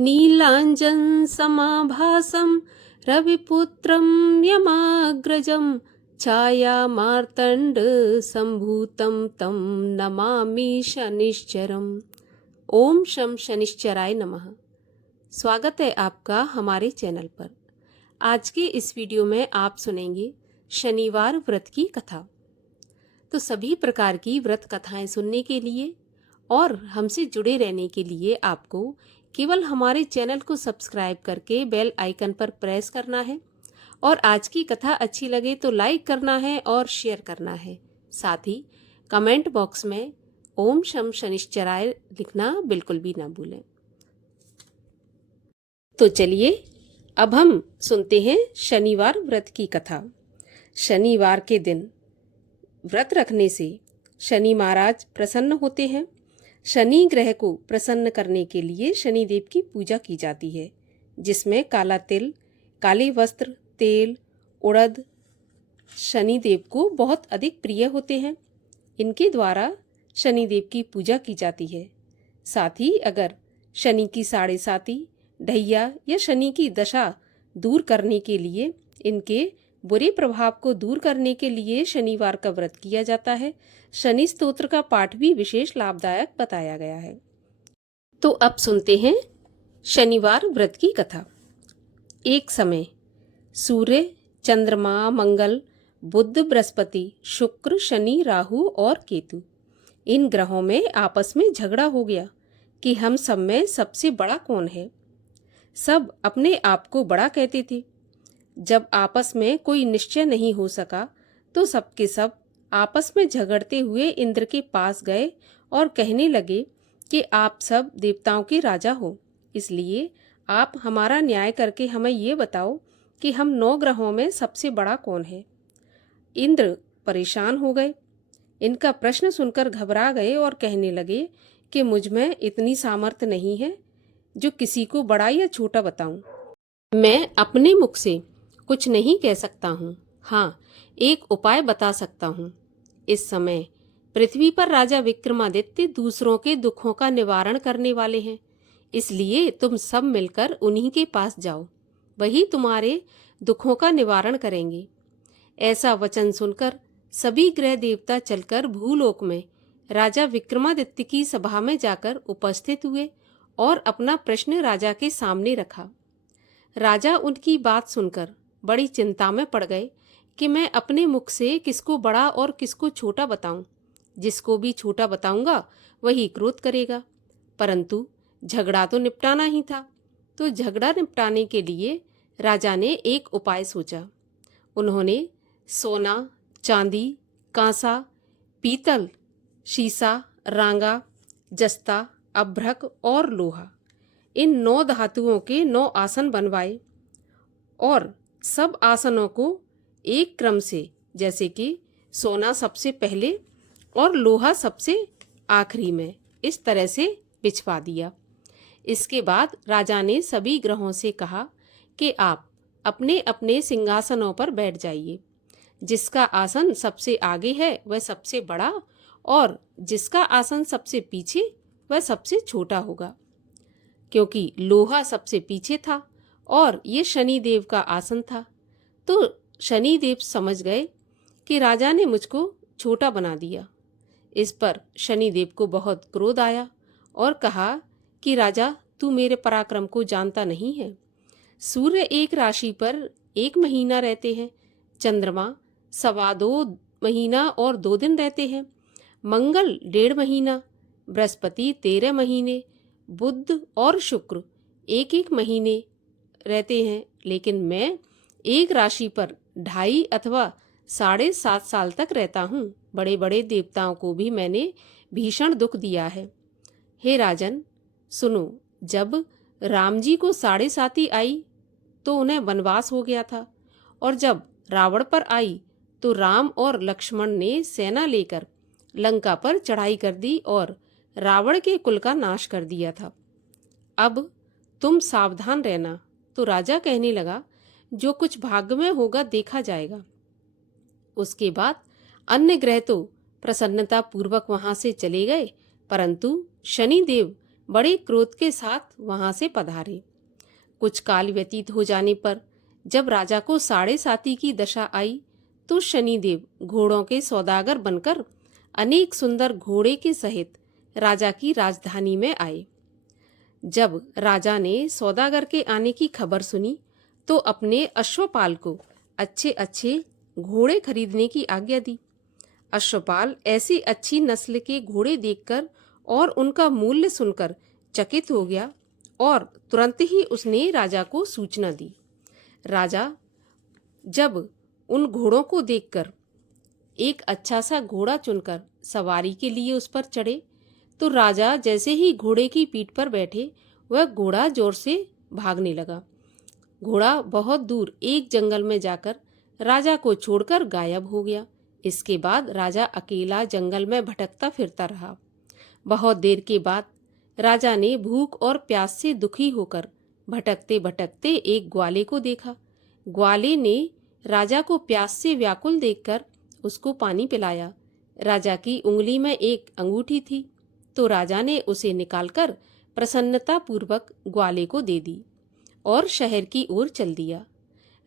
नीलाञ्जन समाभासं रविपुत्रं यमाग्रजं छायामार्तण्ड संभूतं तं नमामि शनिश्चरम्। ओम शम शनिश्चराय नमः। स्वागत है आपका हमारे चैनल पर। आज के इस वीडियो में आप सुनेंगे शनिवार व्रत की कथा। तो सभी प्रकार की व्रत कथाएं सुनने के लिए और हमसे जुड़े रहने के लिए आपको केवल हमारे चैनल को सब्सक्राइब करके बेल आइकन पर प्रेस करना है और आज की कथा अच्छी लगे तो लाइक करना है और शेयर करना है। साथ ही कमेंट बॉक्स में ओम शम शनिश्चराय लिखना बिल्कुल भी ना भूलें। तो चलिए अब हम सुनते हैं शनिवार व्रत की कथा। शनिवार के दिन व्रत रखने से शनि महाराज प्रसन्न होते हैं। शनि ग्रह को प्रसन्न करने के लिए शनिदेव की पूजा की जाती है, जिसमें काला तिल, काले वस्त्र, तेल, उड़द शनिदेव को बहुत अधिक प्रिय होते हैं। इनके द्वारा शनिदेव की पूजा की जाती है। साथ ही अगर शनि की साढ़े साती, ढैया या शनि की दशा दूर करने के लिए, इनके बुरे प्रभाव को दूर करने के लिए शनिवार का व्रत किया जाता है। शनि स्तोत्र का पाठ भी विशेष लाभदायक बताया गया है। तो अब सुनते हैं शनिवार व्रत की कथा। एक समय सूर्य, चंद्रमा, मंगल, बुध, बृहस्पति, शुक्र, शनि, राहु और केतु, इन ग्रहों में आपस में झगड़ा हो गया कि हम सब में सबसे बड़ा कौन है। सब अपने आप को बड़ा कहते थे। जब आपस में कोई निश्चय नहीं हो सका तो सबके सब आपस में झगड़ते हुए इंद्र के पास गए और कहने लगे कि आप सब देवताओं के राजा हो, इसलिए आप हमारा न्याय करके हमें ये बताओ कि हम 9 ग्रहों में सबसे बड़ा कौन है। इंद्र परेशान हो गए। इनका प्रश्न सुनकर घबरा गए और कहने लगे कि मुझ में इतनी सामर्थ्य नहीं है जो किसी को बड़ा या छोटा बताऊं। मैं अपने मुख से कुछ नहीं कह सकता हूँ। हाँ, एक उपाय बता सकता हूँ। इस समय पृथ्वी पर राजा विक्रमादित्य दूसरों के दुखों का निवारण करने वाले हैं, इसलिए तुम सब मिलकर उन्हीं के पास जाओ, वही तुम्हारे दुखों का निवारण करेंगे। ऐसा वचन सुनकर सभी ग्रह देवता चलकर भूलोक में राजा विक्रमादित्य की सभा में जाकर उपस्थित हुए और अपना प्रश्न राजा के सामने रखा। राजा उनकी बात सुनकर बड़ी चिंता में पड़ गए कि मैं अपने मुख से किसको बड़ा और किसको छोटा बताऊं। जिसको भी छोटा बताऊंगा वही क्रोध करेगा। परंतु झगड़ा तो निपटाना ही था, तो झगड़ा निपटाने के लिए राजा ने एक उपाय सोचा। उन्होंने सोना, चांदी, कांसा, पीतल, शीशा, रांगा, जस्ता, अभ्रक और लोहा, इन 9 धातुओं के 9 आसन बनवाए और सब आसनों को एक क्रम से, जैसे कि सोना सबसे पहले और लोहा सबसे आखिरी में, इस तरह से बिछवा दिया। इसके बाद राजा ने सभी ग्रहों से कहा कि आप अपने अपने सिंहासनों पर बैठ जाइए। जिसका आसन सबसे आगे है वह सबसे बड़ा और जिसका आसन सबसे पीछे वह सबसे छोटा होगा। क्योंकि लोहा सबसे पीछे था और ये शनिदेव का आसन था, तो शनिदेव समझ गए कि राजा ने मुझको छोटा बना दिया। इस पर शनिदेव को बहुत क्रोध आया और कहा कि राजा, तू मेरे पराक्रम को जानता नहीं है। सूर्य एक राशि पर 1 महीना रहते हैं, चंद्रमा 2.25 महीना और 2 दिन रहते हैं, मंगल 1.5 महीना, बृहस्पति 13 महीने, बुध और शुक्र 1-1 महीने रहते हैं। लेकिन मैं एक राशि पर 2.5 अथवा 7.5 साल तक रहता हूँ। बड़े बड़े देवताओं को भी मैंने भीषण दुख दिया है। हे राजन, सुनो, जब राम जी को 7.5 आई तो उन्हें वनवास हो गया था, और जब रावण पर आई तो राम और लक्ष्मण ने सेना लेकर लंका पर चढ़ाई कर दी और रावण के कुल का नाश कर दिया था। अब तुम सावधान रहना। तो राजा कहने लगा, जो कुछ भाग्य में होगा देखा जाएगा। उसके बाद अन्य ग्रह तो प्रसन्नता पूर्वक वहां से चले गए, परंतु शनिदेव बड़े क्रोध के साथ वहां से पधारे। कुछ काल व्यतीत हो जाने पर जब राजा को साढ़े साती की दशा आई तो शनिदेव घोड़ों के सौदागर बनकर अनेक सुंदर घोड़े के सहित राजा की राजधानी में आए। जब राजा ने सौदागर के आने की खबर सुनी तो अपने अश्वपाल को अच्छे अच्छे घोड़े खरीदने की आज्ञा दी। अश्वपाल ऐसी अच्छी नस्ल के घोड़े देखकर और उनका मूल्य सुनकर चकित हो गया और तुरंत ही उसने राजा को सूचना दी। राजा जब उन घोड़ों को देखकर एक अच्छा सा घोड़ा चुनकर सवारी के लिए उस पर चढ़े तो राजा जैसे ही घोड़े की पीठ पर बैठे वह घोड़ा जोर से भागने लगा। घोड़ा बहुत दूर एक जंगल में जाकर राजा को छोड़कर गायब हो गया। इसके बाद राजा अकेला जंगल में भटकता फिरता रहा। बहुत देर के बाद राजा ने भूख और प्यास से दुखी होकर भटकते भटकते एक ग्वाले को देखा। ग्वाले ने राजा को प्यास से व्याकुल देखकर उसको पानी पिलाया। राजा की उंगली में एक अंगूठी थी तो राजा ने उसे निकालकर प्रसन्नता पूर्वक ग्वाले को दे दी और शहर की ओर चल दिया।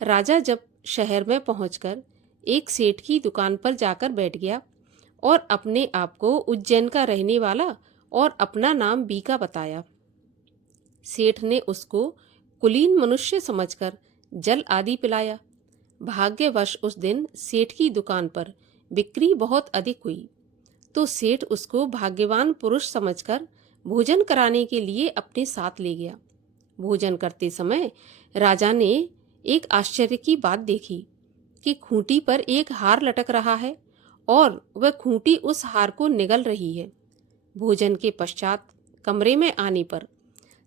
राजा जब शहर में पहुंचकर एक सेठ की दुकान पर जाकर बैठ गया और अपने आप को उज्जैन का रहने वाला और अपना नाम बीका बताया। सेठ ने उसको कुलीन मनुष्य समझकर जल आदि पिलाया। भाग्यवश उस दिन सेठ की दुकान पर बिक्री बहुत अधिक हुई तो सेठ उसको भाग्यवान पुरुष समझकर भोजन कराने के लिए अपने साथ ले गया। भोजन करते समय राजा ने एक आश्चर्य की बात देखी कि खूंटी पर एक हार लटक रहा है और वह खूंटी उस हार को निगल रही है। भोजन के पश्चात कमरे में आने पर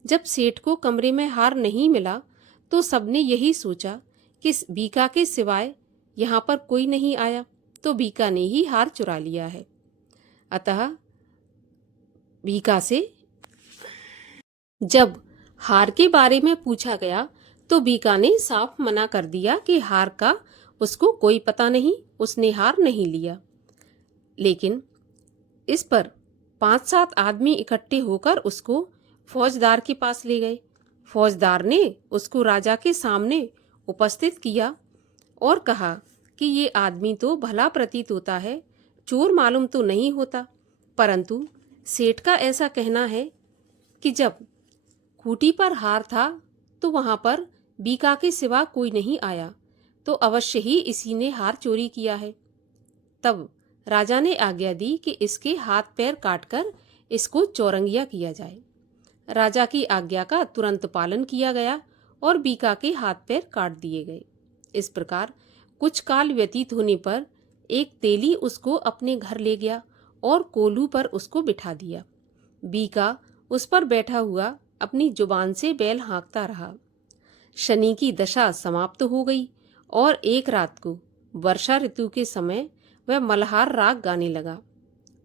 जब सेठ को कमरे में हार नहीं मिला तो सबने यही सोचा कि बीका के सिवाय यहाँ पर कोई नहीं आया तो बीका ने ही हार चुरा लिया है। अतः बीका से जब हार के बारे में पूछा गया तो बीका ने साफ मना कर दिया कि हार का उसको कोई पता नहीं, उसने हार नहीं लिया। लेकिन इस पर 5-7 आदमी इकट्ठे होकर उसको फौजदार के पास ले गए। फौजदार ने उसको राजा के सामने उपस्थित किया और कहा कि ये आदमी तो भला प्रतीत होता है, चोर मालूम तो नहीं होता, परंतु सेठ का ऐसा कहना है कि जब खूंटी पर हार था तो वहां पर बीका के सिवा कोई नहीं आया तो अवश्य ही इसी ने हार चोरी किया है। तब राजा ने आज्ञा दी कि इसके हाथ पैर काटकर इसको चौरंगिया किया जाए। राजा की आज्ञा का तुरंत पालन किया गया और बीका के हाथ पैर काट दिए गए। इस प्रकार कुछ काल व्यतीत होने पर एक तेली उसको अपने घर ले गया और कोलू पर उसको बिठा दिया। बीका उस पर बैठा हुआ अपनी जुबान से बैल हाँकता रहा। शनि की दशा समाप्त हो गई और एक रात को वर्षा ऋतु के समय वह मल्हार राग गाने लगा।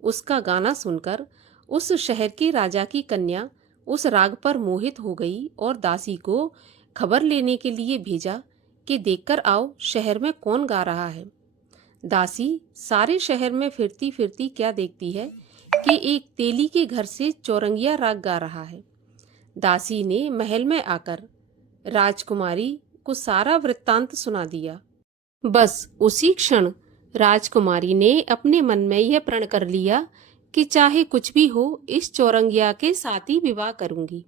उसका गाना सुनकर उस शहर के राजा की कन्या उस राग पर मोहित हो गई और दासी को खबर लेने के लिए भेजा कि देखकर आओ शहर में कौन गा रहा है। दासी सारे शहर में फिरती फिरती क्या देखती है कि एक तेली के घर से चौरंगिया राग गा रहा है। दासी ने महल में आकर राजकुमारी को सारा वृत्तांत सुना दिया। बस उसी क्षण राजकुमारी ने अपने मन में यह प्रण कर लिया कि चाहे कुछ भी हो इस चौरंगिया के साथ ही विवाह करूंगी।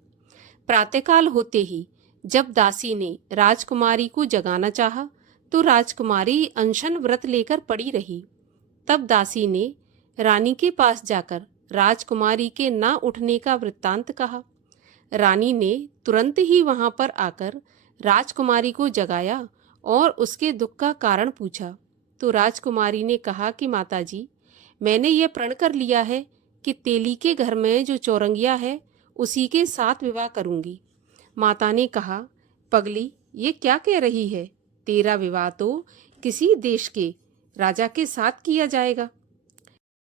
प्रातःकाल होते ही जब दासी ने राजकुमारी को जगाना चाहा तो राजकुमारी अनशन व्रत लेकर पड़ी रही। तब दासी ने रानी के पास जाकर राजकुमारी के ना उठने का वृत्तांत कहा। रानी ने तुरंत ही वहां पर आकर राजकुमारी को जगाया और उसके दुख का कारण पूछा तो राजकुमारी ने कहा कि माताजी, मैंने यह प्रण कर लिया है कि तेली के घर में जो चौरंगिया है उसी के साथ विवाह करूंगी। माता ने कहा, पगली, ये क्या कह रही है? तेरा विवाह तो किसी देश के राजा के साथ किया जाएगा।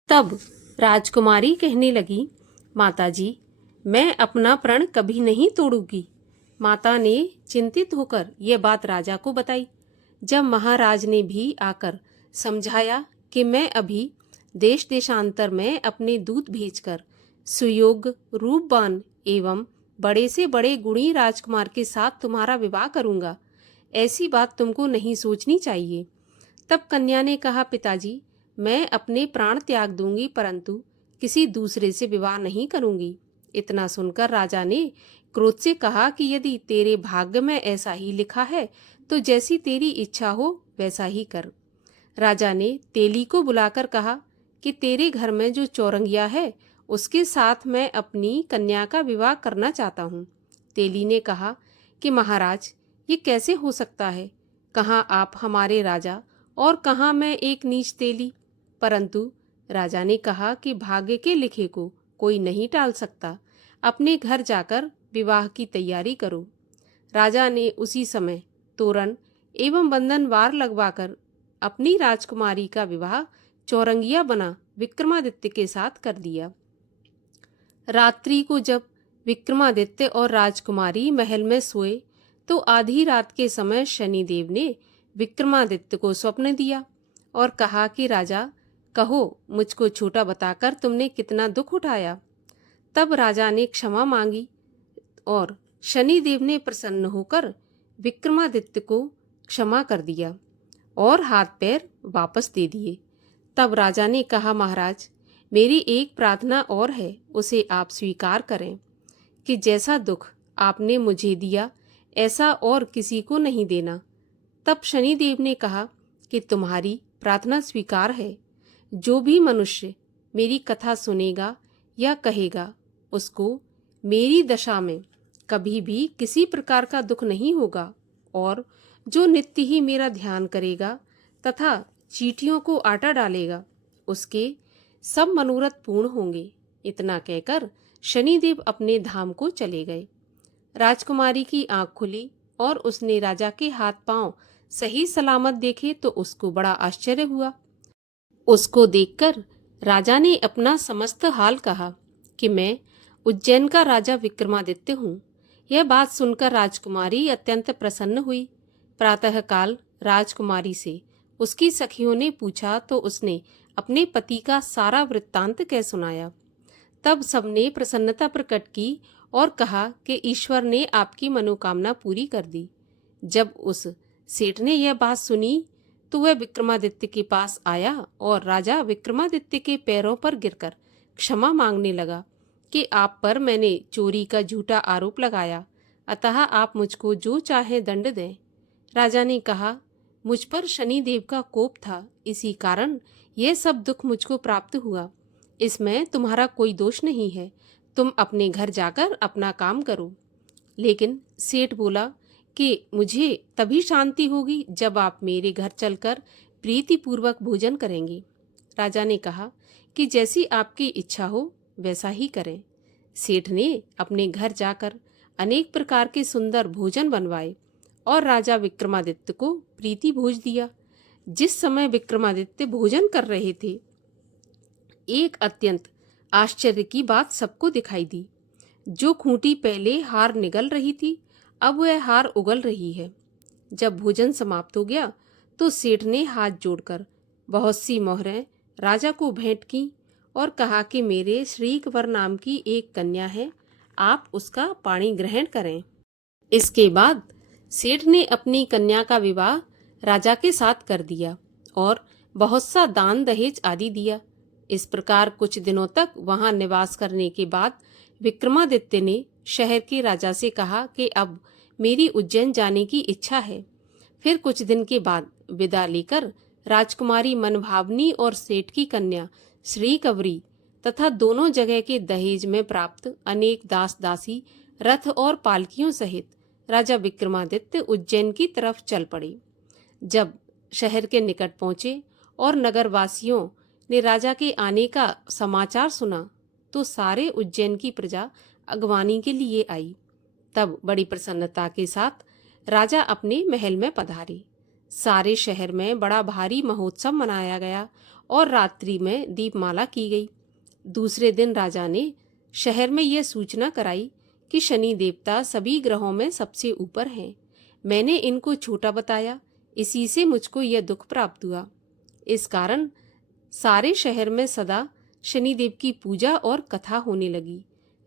तब राजकुमारी कहने लगी, माताजी, मैं अपना प्रण कभी नहीं तोड़ूंगी। माता ने चिंतित होकर यह बात राजा को बताई। जब महाराज ने भी आकर समझाया कि मैं अभी देश देशांतर में अपने दूत भेजकर सुयोग्य, रूपवान एवं बड़े से बड़े गुणी राजकुमार के साथ तुम्हारा विवाह करूंगा। ऐसी बात तुमको नहीं सोचनी चाहिए। तब कन्या ने कहा, पिताजी, मैं अपने प्राण त्याग दूंगी, परंतु किसी दूसरे से विवाह नहीं करूंगी। इतना सुनकर राजा ने क्रोध से कहा कि यदि तेरे भाग्य में ऐसा ही लिखा है तो जैसी तेरी इच्छा हो वैसा ही कर। राजा ने तेली को बुलाकर कहा कि तेरे घर में जो चौरंगिया है उसके साथ मैं अपनी कन्या का विवाह करना चाहता हूँ। तेली ने कहा कि महाराज, ये कैसे हो सकता है? कहाँ आप हमारे राजा और कहाँ मैं एक नीच तेली। परंतु राजा ने कहा कि भाग्य के लिखे को कोई नहीं टाल सकता। अपने घर जाकर विवाह की तैयारी करो। राजा ने उसी समय तोरण एवं बंधनवार लगवाकर अपनी राजकुमारी का विवाह चौरंगिया बना विक्रमादित्य के साथ कर दिया। रात्रि को जब विक्रमादित्य और राजकुमारी महल में सोए तो आधी रात के समय शनिदेव ने विक्रमादित्य को स्वप्न दिया और कहा कि राजा, कहो, मुझको छोटा बताकर तुमने कितना दुख उठाया। तब राजा ने क्षमा मांगी और शनिदेव ने प्रसन्न होकर विक्रमादित्य को क्षमा कर दिया और हाथ पैर वापस दे दिए। तब राजा ने कहा, महाराज, मेरी एक प्रार्थना और है, उसे आप स्वीकार करें कि जैसा दुख आपने मुझे दिया ऐसा और किसी को नहीं देना। तब शनिदेव ने कहा कि तुम्हारी प्रार्थना स्वीकार है। जो भी मनुष्य मेरी कथा सुनेगा या कहेगा उसको मेरी दशा में कभी भी किसी प्रकार का दुख नहीं होगा, और जो नित्य ही मेरा ध्यान करेगा तथा चींटियों को आटा डालेगा उसके सब मनोरथ पूर्ण होंगे। इतना कहकर शनिदेव अपने धाम को चले गए। राजकुमारी की आंख खुली और उसने राजा के हाथ पांव सही सलामत देखे तो उसको बड़ा आश्चर्य हुआ। उसको देखकर राजा ने अपना समस्त हाल कहा कि मैं उज्जैन का राजा विक्रमादित्य हूँ। यह बात सुनकर राजकुमारी अत्यंत प्रसन्न हुई। प्रातःकाल राजकुमारी से उसकी सखियों ने पूछा तो उसने अपने पति का सारा वृत्तांत कह सुनाया। तब सबने प्रसन्नता प्रकट की और कहा कि ईश्वर ने आपकी मनोकामना पूरी कर दी। जब उस सेठ ने यह बात सुनी तो वह विक्रमादित्य के पास आया और राजा विक्रमादित्य के पैरों पर गिरकर क्षमा मांगने लगा कि आप पर मैंने चोरी का झूठा आरोप लगाया, अतः आप मुझको जो चाहे दंड दें। राजा ने कहा, मुझ पर शनिदेव का कोप था, इसी कारण यह सब दुख मुझको प्राप्त हुआ। इसमें तुम्हारा कोई दोष नहीं है, तुम अपने घर जाकर अपना काम करो। लेकिन सेठ बोला कि मुझे तभी शांति होगी जब आप मेरे घर चलकर प्रीतिपूर्वक भोजन करेंगे। राजा ने कहा कि जैसी आपकी इच्छा हो वैसा ही करें। सेठ ने अपने घर जाकर अनेक प्रकार के सुंदर भोजन बनवाए और राजा विक्रमादित्य को प्रीति भोज दिया। जिस समय विक्रमादित्य भोजन कर रहे थे, एक अत्यंत आश्चर्य की बात सबको दिखाई दी। जो खूंटी पहले हार निगल रही थी, अब वह हार उगल रही है। जब भोजन समाप्त हो गया तो सेठ ने हाथ जोड़कर बहुत सी मोहरें राजा को भेंट की और कहा कि मेरे श्रीकवर नाम की एक कन्या है, आप उसका पाणी ग्रहण करें। इसके बाद सेठ ने अपनी कन्या का विवाह राजा के साथ कर दिया और बहुत सा दान दहेज आदि दिया। इस प्रकार कुछ दिनों तक वहां निवास करने के बाद विक्रमादित्य ने शहर के राजा से कहा कि अब मेरी उज्जैन जाने की इच्छा है। फिर कुछ दिन के बाद विदा लेकर राजकुमारी मनभावनी और सेठ की कन्या श्रीकवरी तथा दोनों जगह के दहेज में प्राप्त अनेक दास दासी रथ और पालकियों सहित राजा विक्रमादित्य उज्जैन की तरफ चल पड़े। जब शहर के निकट पहुंचे और नगरवासियों ने राजा के आने का समाचार सुना तो सारे उज्जैन की प्रजा अगवानी के लिए आई। तब बड़ी प्रसन्नता के साथ राजा अपने महल में पधारे। सारे शहर में बड़ा भारी महोत्सव मनाया गया और रात्रि में दीपमाला की गई। दूसरे दिन राजा ने शहर में यह सूचना कराई कि शनि देवता सभी ग्रहों में सबसे ऊपर हैं। मैंने इनको छोटा बताया, इसी से मुझको यह दुख प्राप्त हुआ। इस कारण सारे शहर में सदा शनिदेव की पूजा और कथा होने लगी।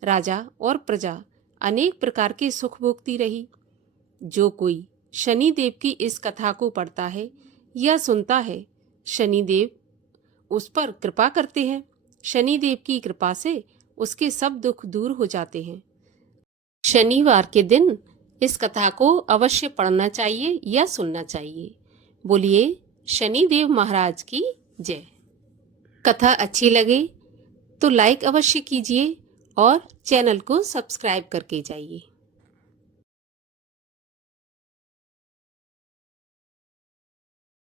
राजा और प्रजा अनेक प्रकार के सुख भोगती रही। जो कोई शनिदेव की इस कथा को पढ़ता है या सुनता है, शनिदेव उस पर कृपा करते हैं। शनिदेव की कृपा से उसके सब दुख दूर हो जाते हैं। शनिवार के दिन इस कथा को अवश्य पढ़ना चाहिए या सुनना चाहिए। बोलिए शनिदेव महाराज की जय। कथा अच्छी लगे तो लाइक अवश्य कीजिए और चैनल को सब्सक्राइब करके जाइए।